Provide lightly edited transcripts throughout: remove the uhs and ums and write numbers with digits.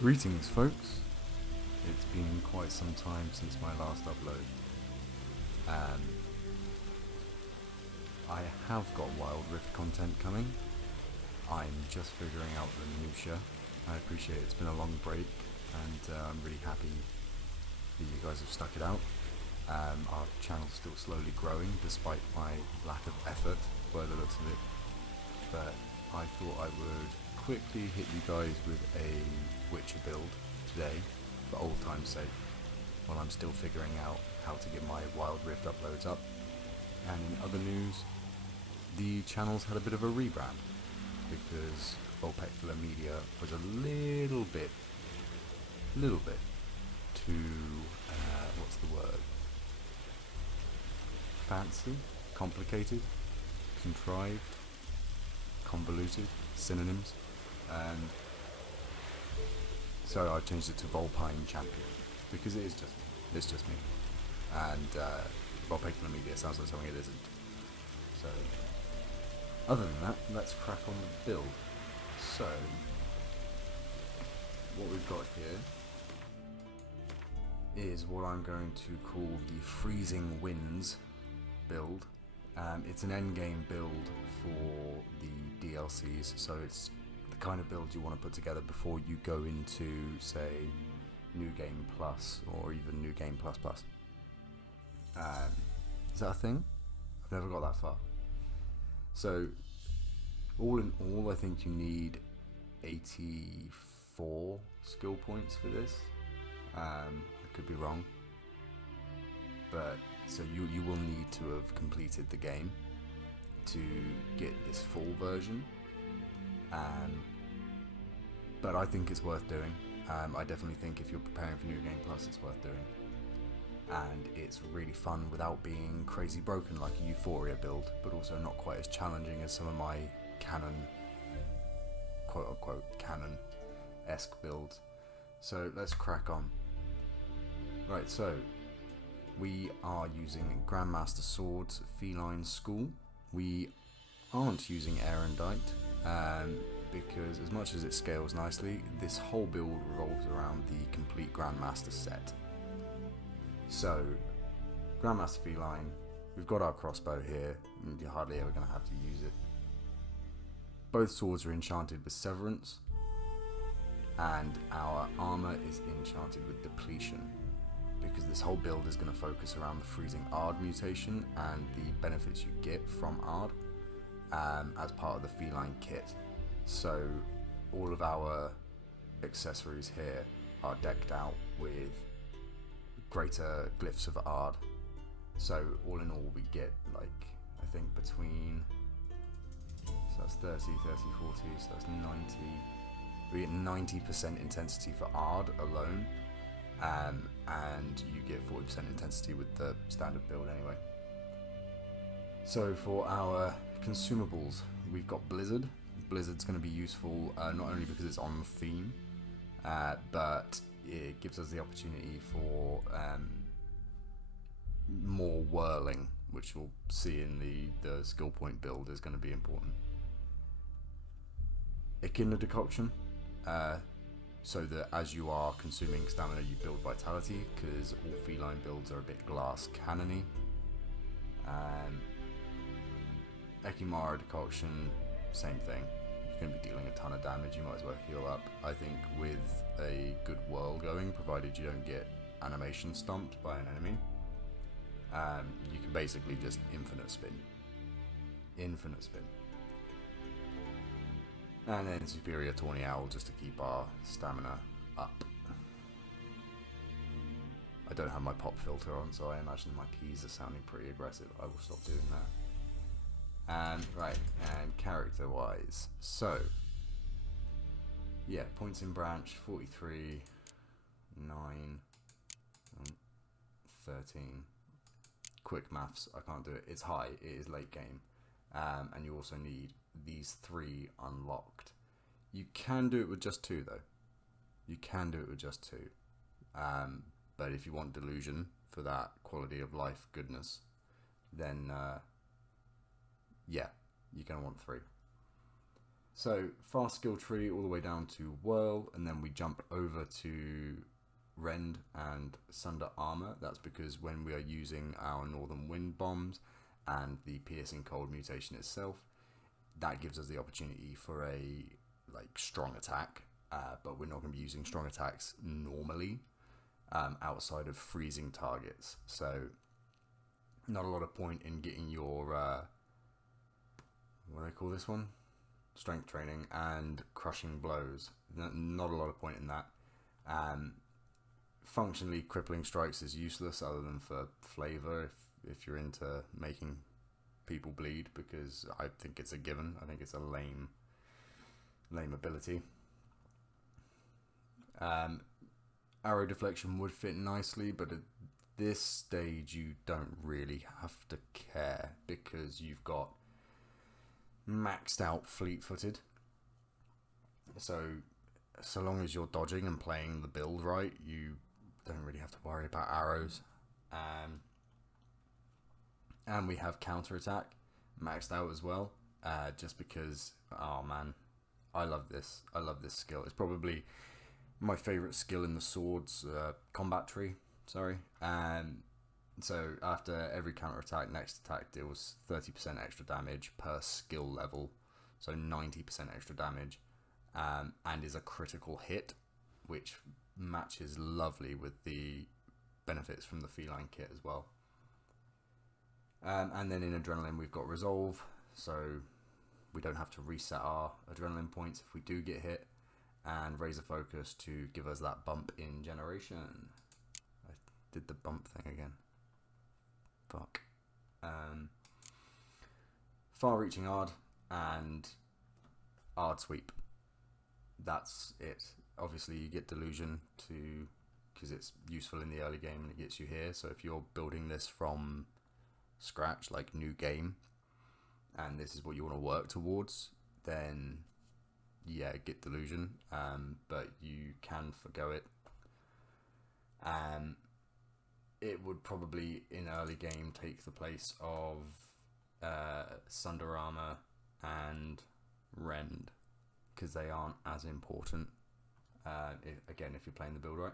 Greetings, folks. It's been quite some time since my last upload. Um, I have got Wild Rift content coming. I'm just figuring out the minutiae. I appreciate it's been a long break, and I'm really happy that you guys have stuck it out. Our channel's still slowly growing, despite my lack of effort, by the looks of it. But I thought I would quickly hit you guys with a Witcher build today, for old time's sake, while I'm still figuring out how to get my Wild Rift uploads up. And in other news, the channel's had a bit of a rebrand, because Vulpecula Media was a little bit too, what's the word? Fancy? Complicated? Contrived? Convoluted? Synonyms? And so I changed it to Vulpine Champion, because it's just me. And Vulpecula Media sounds like something it isn't. So, other than that, let's crack on the build. So, what we've got here is what I'm going to call the Freezing Winds build. It's an endgame build for the DLCs, so it's the kind of build you want to put together before you go into, say, New Game Plus or even New Game Plus Plus. Is that a thing? I've never got that far. So, all in all, I think you need 84 skill points for this. I could be wrong, but so you will need to have completed the game to get this full version. But I think it's worth doing. I definitely think if you're preparing for New Game Plus, it's worth doing. And it's really fun without being crazy broken like a Euphoria build, but also not quite as challenging as some of my canon, quote-unquote, canon-esque builds. So let's crack on. Right, so we are using Grandmaster Swords Feline School. We aren't using Erendite, because as much as it scales nicely, this whole build revolves around the complete Grandmaster set. So, Grandmaster Feline, we've got our crossbow here, and you're hardly ever going to have to use it. Both swords are enchanted with Severance, and our armor is enchanted with Depletion, because this whole build is going to focus around the Freezing Ard mutation and the benefits you get from Ard as part of the Feline kit. So all of our accessories here are decked out with greater glyphs of Ard. So all in all we get, like, I think between, so that's 30, 40, so that's 90. We get 90% intensity for Ard alone. And you get 40% intensity with the standard build anyway. So for our consumables, we've got Blizzard. Blizzard's going to be useful not only because it's on theme, but it gives us the opportunity for more whirling, which we'll see in the skill point build is going to be important. Echidna Decoction. So that as you are consuming stamina, you build vitality, because all feline builds are a bit glass cannon-y. Ekimara Decoction, same thing. You're going to be dealing a ton of damage, you might as well heal up. I think with a good whirl going, provided you don't get animation stumped by an enemy, you can basically just infinite spin. Infinite spin. And then Superior Tawny Owl, just to keep our stamina up. I don't have my pop filter on, so I imagine my keys are sounding pretty aggressive. I will stop doing that. Right, and character-wise. So, yeah, points in branch, 43, 9, 13. Quick maths, I can't do it. It's high, it is late game. And you also need these 3 unlocked. You can do it with just 2 though. You can do it with just 2. But if you want Delusion for that quality of life goodness, then yeah, you're going to want 3. So fast skill tree all the way down to whirl, and then we jump over to rend and sunder armor. That's because when we are using our northern wind bombs and the piercing cold mutation itself, that gives us the opportunity for a strong attack, but we're not going to be using strong attacks normally outside of freezing targets. So not a lot of point in getting your what do they call this one? Strength training and crushing blows. Not a lot of point in that. Functionally, crippling strikes is useless other than for flavor if you're into making people bleed, because I think it's a given. I think it's a lame ability. Arrow deflection would fit nicely, but at this stage you don't really have to care because you've got maxed out fleet-footed. So long as you're dodging and playing the build right, you don't really have to worry about arrows. And we have counter-attack maxed out as well, just because, oh man, I love this skill. It's probably my favorite skill in the swords combat tree, sorry. So after every counter-attack, next attack deals 30% extra damage per skill level, so 90% extra damage, and is a critical hit, which matches lovely with the benefits from the feline kit as well. And then in adrenaline we've got resolve, so we don't have to reset our adrenaline points if we do get hit, and razor focus to give us that bump in generation. I did the bump thing again. Fuck. Far-reaching Ard and Ard sweep. That's it. Obviously you get delusion because it's useful in the early game and it gets you here. So if you're building this from scratch, like new game, and this is what you want to work towards, then yeah, get delusion. But you can forgo it. It would probably in early game take the place of Sunder Armor and Rend, because they aren't as important if you're playing the build right.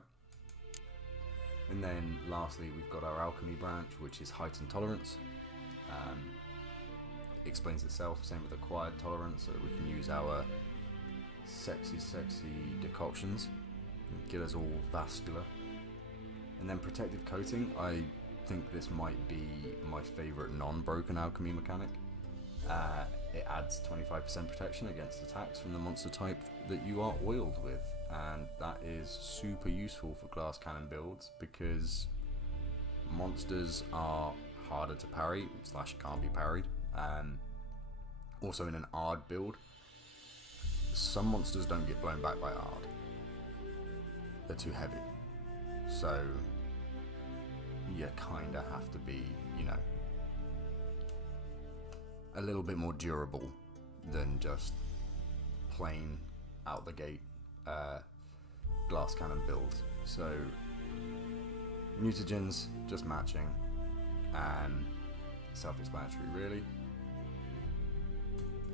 And then lastly we've got our Alchemy branch, which is heightened tolerance. It explains itself, same with acquired tolerance, so that we can use our sexy decoctions and get us all vascular. And then protective coating, I think this might be my favourite non-broken alchemy mechanic. It adds 25% protection against attacks from the monster type that you are oiled with, and that is super useful for glass cannon builds because monsters are harder to parry / can't be parried. Also in an Ard build, some monsters don't get blown back by Ard. They're too heavy. So you kinda have to be, a little bit more durable than just plain out the gate glass cannon builds. So mutagens, just matching, and self-explanatory really.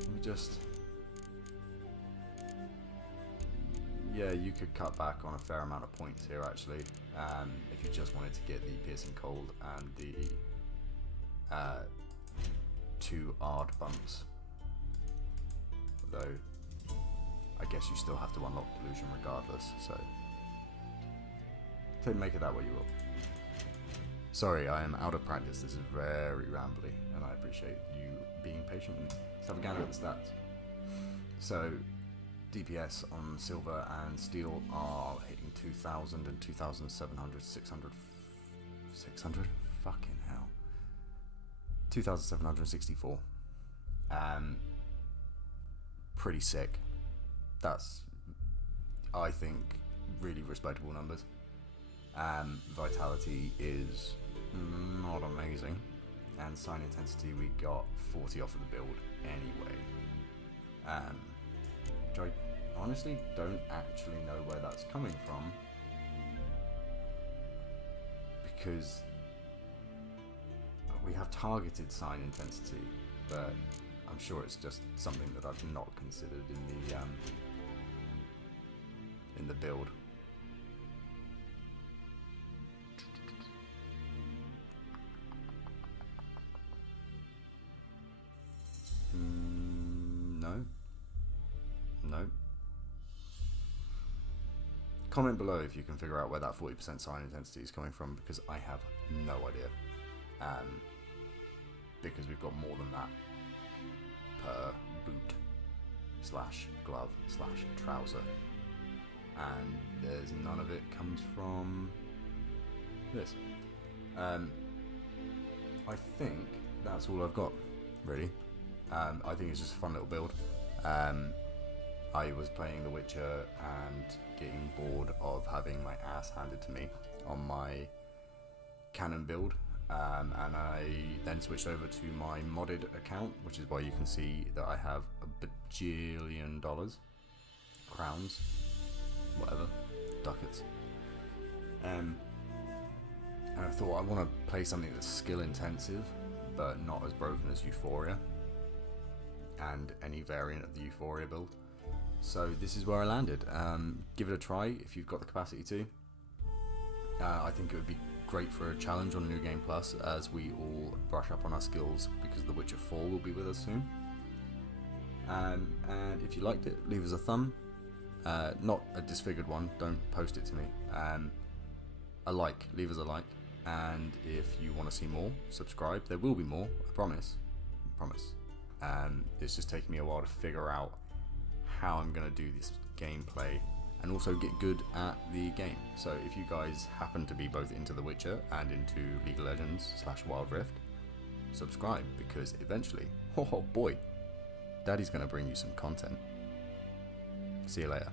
Let me just, yeah, you could cut back on a fair amount of points here actually, if you just wanted to get the piercing cold and the 2 Ard bumps. Although I guess you still have to unlock delusion regardless, so make it that way you will. Sorry, I am out of practice. This is very rambly, and I appreciate you being patient with me. Let's have a gander at the stats. So DPS on silver and steel are hitting 2,000 and 2,700, 600, fucking hell. 2,764. Pretty sick. That's, I think, really respectable numbers. Vitality is not amazing, and sign intensity we got 40 off of the build anyway. Which I honestly don't actually know where that's coming from, because we have targeted sign intensity, but I'm sure it's just something that I've not considered in the build. No. No. Comment below if you can figure out where that 40% sign intensity is coming from, because I have no idea. Because we've got more than that per boot slash glove slash trouser, and there's none of it comes from this. I think that's all I've got, really. I think it's just a fun little build. I was playing The Witcher and getting bored of having my ass handed to me on my canon build, and I then switched over to my modded account, which is why you can see that I have a bajillion dollars, crowns, whatever, ducats. And I thought I want to play something that's skill intensive but not as broken as Euphoria and any variant of the Euphoria build. So this is where I landed. Give it a try if you've got the capacity to. I think it would be great for a challenge on New Game Plus as we all brush up on our skills, because The Witcher 4 will be with us soon. And if you liked it, leave us a thumb. Not a disfigured one, don't post it to me. A like, leave us a like. And if you want to see more, subscribe. There will be more, I promise. I promise. It's just taking me a while to figure out how I'm going to do this gameplay and also get good at the game. So if you guys happen to be both into The Witcher and into League of Legends / Wild Rift, subscribe, because eventually, oh boy, Daddy's going to bring you some content. See you later.